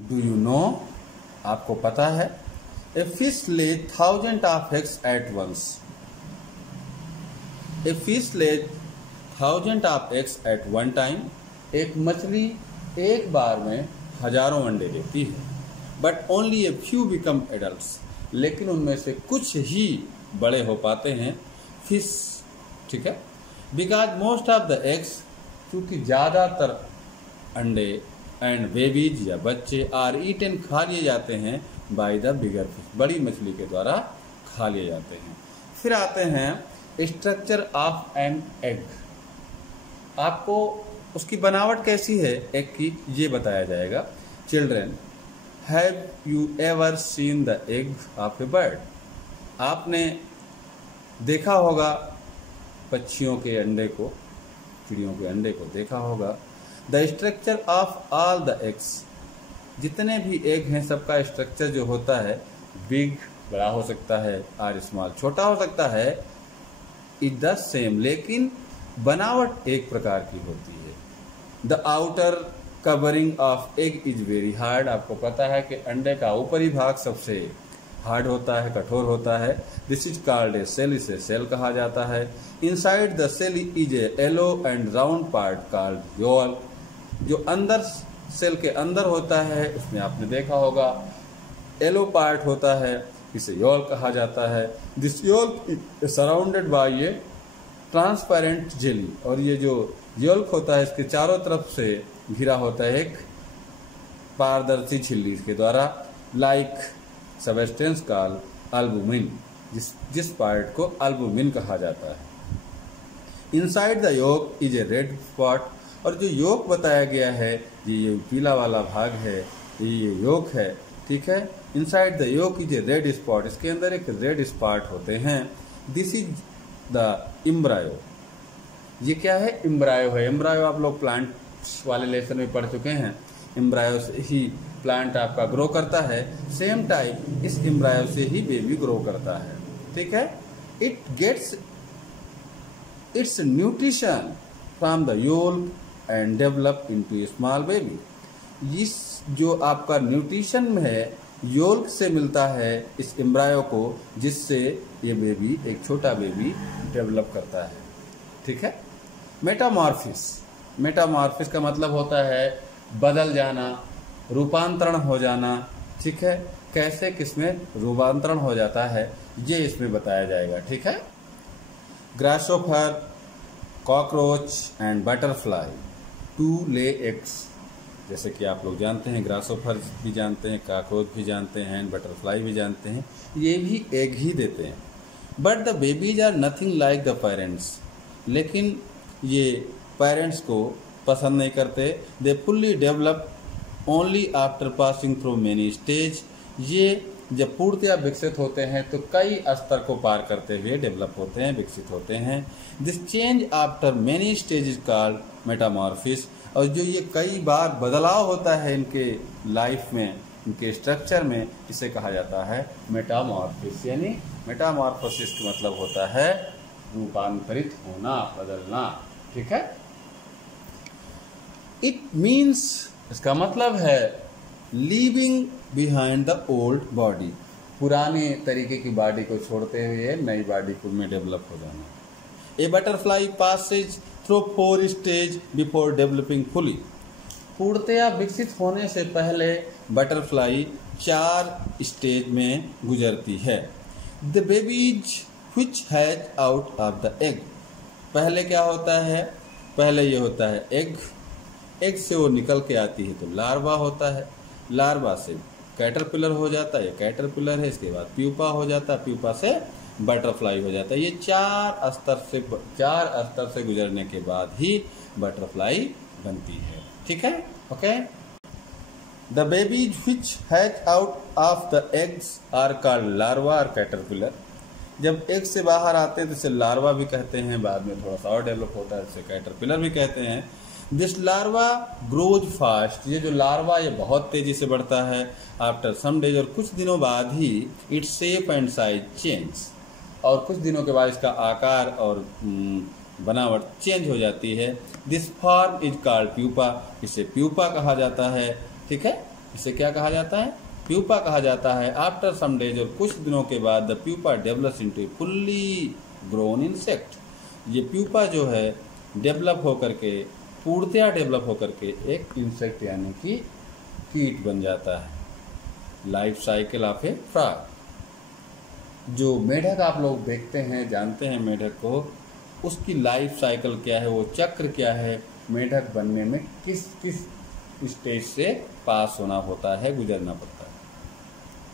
Do you know, आपको पता है? ए fish lay 1000 of eggs at once. A fish lay 1000 of eggs at one time. एक मछली एक बार में हजारों अंडे देती है। But only a few become adults, लेकिन उनमें से कुछ ही बड़े हो पाते हैं। फिश, ठीक है। Because most of the eggs, क्योंकि ज़्यादातर अंडे एंड बेबीज या बच्चे आर ईटन, खा लिए जाते हैं बाय द बिगर फिश, बड़ी मछली के द्वारा खा लिए जाते हैं। फिर आते हैं स्ट्रक्चर ऑफ एन एग। आपको उसकी बनावट कैसी है एग की, ये बताया जाएगा। Children, have you ever seen the egg of A bird? आपने देखा होगा पक्षियों के अंडे को, चिड़ियों के अंडे को देखा होगा। The structure of all the eggs, जितने भी एग हैं सबका स्ट्रक्चर जो होता है, बिग, बड़ा हो सकता है, आर स्मॉल, छोटा हो सकता है, इज द सेम, लेकिन बनावट एक प्रकार की होती है। The outer covering of egg is very hard. आपको पता है कि अंडे का ऊपरी भाग सबसे हार्ड होता है, कठोर होता है। This is called a cell, इसे सेल कहा जाता है। Inside the cell is a yellow and round part called yolk. जो अंदर सेल के अंदर होता है, उसमें आपने देखा होगा येलो पार्ट होता है, इसे योल कहा जाता है। This yolk surrounded by a transparent jelly, और ये जो योल्क होता है इसके चारों तरफ से घिरा होता है एक पारदर्शी झिल्ली के द्वारा। लाइक सबस्टेंस कॉल्ड अल्बुमिन, जिस पार्ट को अल्बुमिन कहा जाता है। Inside the yolk is a red spot, और जो योक बताया गया है ये पीला वाला भाग है, ये योक है, ठीक है। Inside the yolk is a red spot, इसके अंदर एक रेड स्पॉट होते हैं। This is the embryo. ये क्या है? एम्ब्रायो है। एम्ब्रायो आप लोग प्लांट वाले लेसन में पढ़ चुके हैं। एम्ब्रायो से ही प्लांट आपका ग्रो करता है। सेम टाइप इस एम्ब्रायो से ही बेबी ग्रो करता है, ठीक है। It gets its nutrition from the yolk and develop into a small baby. इस जो आपका न्यूट्रिशन है योल्क से मिलता है इस एम्ब्रायो को, जिससे ये बेबी, एक छोटा बेबी डेवलप करता है, ठीक है। मेटामॉर्फिस, मेटामॉर्फिस का मतलब होता है बदल जाना, रूपांतरण हो जाना, ठीक है। कैसे, किसमें रूपांतरण हो जाता है, ये इसमें बताया जाएगा, ठीक है। Grasshopper, cockroach and butterfly to lay eggs. जैसे कि आप लोग जानते हैं, ग्रासोफर भी जानते हैं, कॉकरोच भी जानते हैं, एंड बटरफ्लाई भी जानते हैं, ये भी एग ही देते हैं। But the babies are nothing like the parents, लेकिन ये पेरेंट्स को पसंद नहीं करते। They fully develop only after passing through many stage. ये जब पूर्णतया विकसित होते हैं तो कई स्तर को पार करते हुए डेवलप होते हैं, विकसित होते हैं। This change after many stage is called metamorphosis. और जो ये कई बार बदलाव होता है इनके लाइफ में, इनके स्ट्रक्चर में, इसे कहा जाता है मेटामॉर्फिस। यानी मेटामॉर्फोसिस का मतलब होता है रूपांतरित होना, बदलना, ठीक है। इट मीन्स, इसका मतलब है leaving behind the old body, पुराने तरीके की बॉडी को छोड़ते हुए नई बॉडी को में डेवलप हो जाना। ए butterfly Passage through 4 stage before developing fully. पूर्णतया विकसित होने से पहले बटरफ्लाई 4 स्टेज में गुजरती है। The babies which has out of the egg. पहले क्या होता है? पहले ये होता है एग, एग से वो निकल के आती है तो लार्वा होता है, लार्वा से कैटरपिलर हो जाता है, ये कैटरपिलर है, इसके बाद प्यूपा हो जाता है, प्यूपा से बटरफ्लाई हो जाता है। ये 4 स्तर से गुजरने के बाद ही बटरफ्लाई बनती है, ठीक है। Okay. The babies which has out of the eggs are called larva और कैटरपिलर। जब एग से बाहर आते हैं तो इसे लार्वा भी कहते हैं, बाद में थोड़ा सा और डेवलप होता है इसे कैटरपिलर भी कहते हैं। This larva grows fast. ये जो लार्वा ये बहुत तेजी से बढ़ता है। आफ्टर सम डेज, और कुछ दिनों बाद ही its shape and size change, और कुछ दिनों के बाद इसका आकार और बनावट चेंज हो जाती है। This form is called pupa. इसे प्यूपा कहा जाता है, ठीक है। इसे क्या कहा जाता है? प्यूपा कहा जाता है। आफ्टर सम डेज, और कुछ दिनों के बाद, the pupa develops into fully grown insect. ये प्यूपा जो है डेवलप होकर के, पूर्णतया डेवलप होकर के एक इंसेक्ट यानी कि कीट बन जाता है। Life cycle of A frog. जो मेढक आप लोग देखते हैं, जानते हैं मेढक को, उसकी लाइफ साइकिल क्या है, वो चक्र क्या है, मेढक बनने में किस किस स्टेज से पास होना होता है, गुजरना पड़ता है।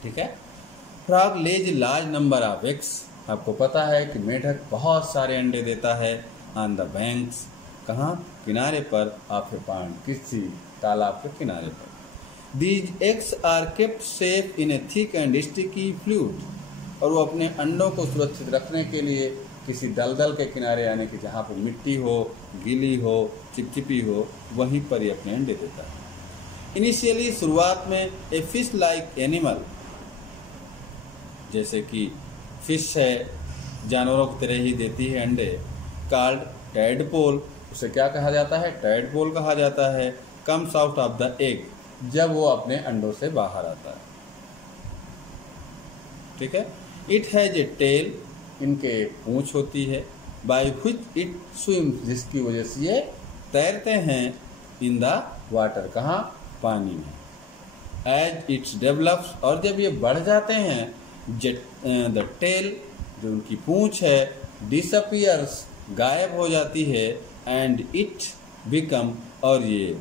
ठीक है। Frog lays large number of eggs. आपको पता है कि मेढक बहुत सारे अंडे देता है। ऑन द बैंक्स, कहाँ? किनारे पर, ऑफ ए पॉन्ड, किसी तालाब के किनारे पर। These eggs are kept safe in a thick and sticky fluid. और वो अपने अंडों को सुरक्षित रखने के लिए किसी दलदल के किनारे, यानी कि जहाँ पर मिट्टी हो, गीली हो, चिपचिपी हो, वहीं पर ही अपने अंडे देता है। इनिशियली, शुरुआत में, ए फिश लाइक एनिमल, जैसे कि फिश है, जानवरों की तरह ही देती है अंडे, कॉल्ड टैडपोल, उसे क्या कहा जाता है? टैडपोल कहा जाता है। Comes out of the egg, जब वो अपने अंडों से बाहर आता है। ठीक है। इट हैज ए टेल, इनके पूंछ होती है। बाय व्हिच इट स्विम्स, जिसकी वजह से ये तैरते हैं। इन द वाटर, कहाँ? पानी में। एज इट्स डेवलप्स, और जब ये बढ़ जाते हैं, द टेल, जो उनकी पूंछ है, डिसअपियर्स, गायब हो जाती है। एंड इट बिकम, और ये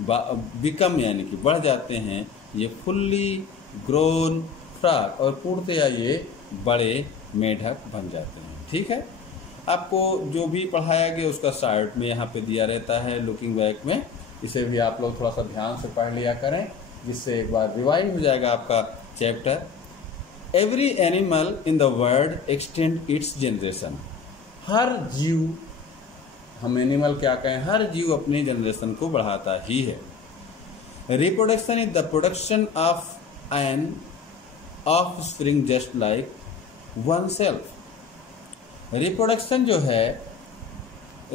बिकम यानी कि बढ़ जाते हैं, ये फुल्ली ग्रोन फ्रॉग, और पूर्णतया ये बड़े मेढक बन जाते हैं। ठीक है। आपको जो भी पढ़ाया गया उसका शार्ट में यहाँ पे दिया रहता है, लुकिंग बैक में। इसे भी आप लोग थोड़ा सा ध्यान से पढ़ लिया करें, जिससे एक बार रिवाइज हो जाएगा आपका chapter. Every animal in the world extend its generation. हर जीव, हम एनिमल क्या कहें, हर जीव अपनी जनरेशन को बढ़ाता ही है। Reproduction is the production of an offspring just like one self. Reproduction जो है,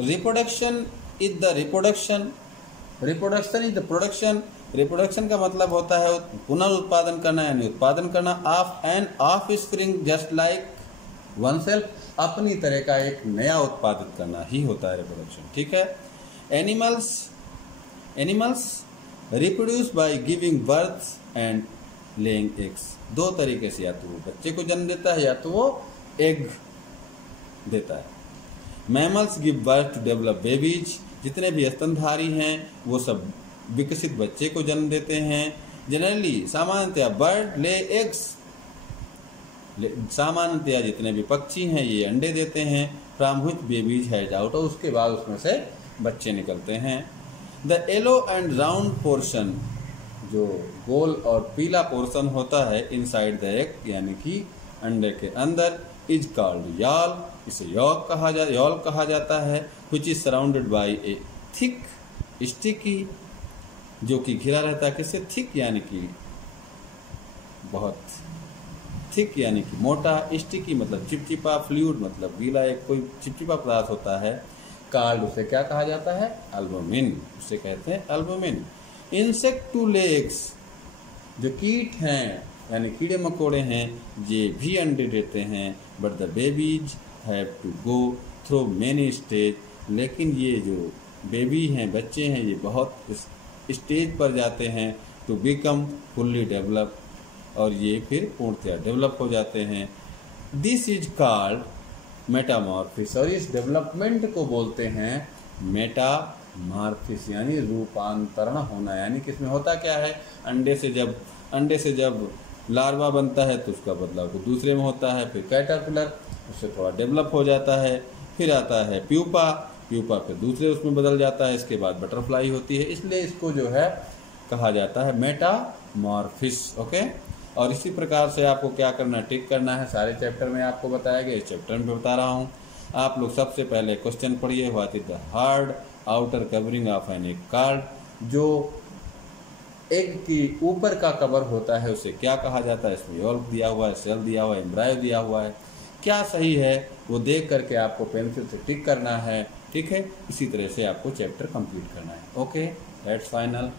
reproduction is the production is the production. Reproduction का मतलब होता है पुनरुत्पादन करना, यानी उत्पादन करना, of an offspring just like one self, अपनी तरह का एक नया उत्पादित करना ही होता है रिप्रोडक्शन। ठीक है। Animals reproduce by giving birth and laying eggs. दो तरीके से, या तो वो बच्चे को जन्म देता है, या तो वो एग देता है। Mammals give birth to develop babies. जितने भी स्तनधारी हैं वो सब विकसित बच्चे को जन्म देते हैं। जनरली, सामान्यतया, बर्ड ले एग्स। सामान्यतया जितने भी पक्षी हैं ये अंडे देते हैं। From which babies has out, और उसके बाद उसमें से बच्चे निकलते हैं। The yellow and round portion, जो गोल और पीला पोर्शन होता है इनसाइड द एग, यानी कि अंडे के अंदर, इज कॉल्ड यॉल, इसे यॉल कहा जाता है। Which is surrounded by A thick sticky, जो कि घिरा रहता है किससे? थिक यानी कि बहुत, थिक यानी कि मोटा, स्टिकी मतलब चिपचिपा, फ्लूइड मतलब गीला, एक कोई चिपचिपा पदार्थ होता है। कॉल्ड, उसे क्या कहा जाता है? एल्बुमिन, उसे कहते हैं एल्बुमिन। इंसेक्ट टू लेग्स, जो कीट हैं यानी कीड़े मकोड़े हैं, ये भी अंडे देते हैं। But the babies have to go through many stage, लेकिन ये जो बेबी हैं, बच्चे हैं, ये बहुत स्टेज पर जाते हैं टू बिकम फुल्ली डेवलप, और ये फिर पूर्णतया डेवलप हो जाते हैं। दिस इज कॉल्ड मेटामॉर्फिस, और इस डेवलपमेंट को बोलते हैं मेटामॉर्फिस, यानी रूपांतरण होना। यानी किसमें होता क्या है? अंडे से जब लार्वा बनता है तो उसका बदलाव तो दूसरे में होता है, फिर कैटरपिलर, उससे थोड़ा डेवलप हो जाता है, फिर आता है प्यूपा फिर दूसरे उसमें बदल जाता है, इसके बाद बटरफ्लाई होती है। इसलिए इसको जो है कहा जाता है मेटामॉर्फिस। ओके। और इसी प्रकार से आपको क्या करना है? टिक करना है। सारे चैप्टर में आपको बताया गया, इस चैप्टर में बता रहा हूँ। आप लोग सबसे पहले क्वेश्चन पढ़िए। What is the hard outer covering of an egg called? जो एग की ऊपर का कवर होता है उसे क्या कहा जाता है? इसमें यॉल्क दिया हुआ है, सेल दिया हुआ है, एम्ब्रायो दिया हुआ है। क्या सही है वो देख करके आपको पेंसिल से टिक करना है। ठीक है। इसी तरह से आपको चैप्टर कंप्लीट करना है। Okay, that's final.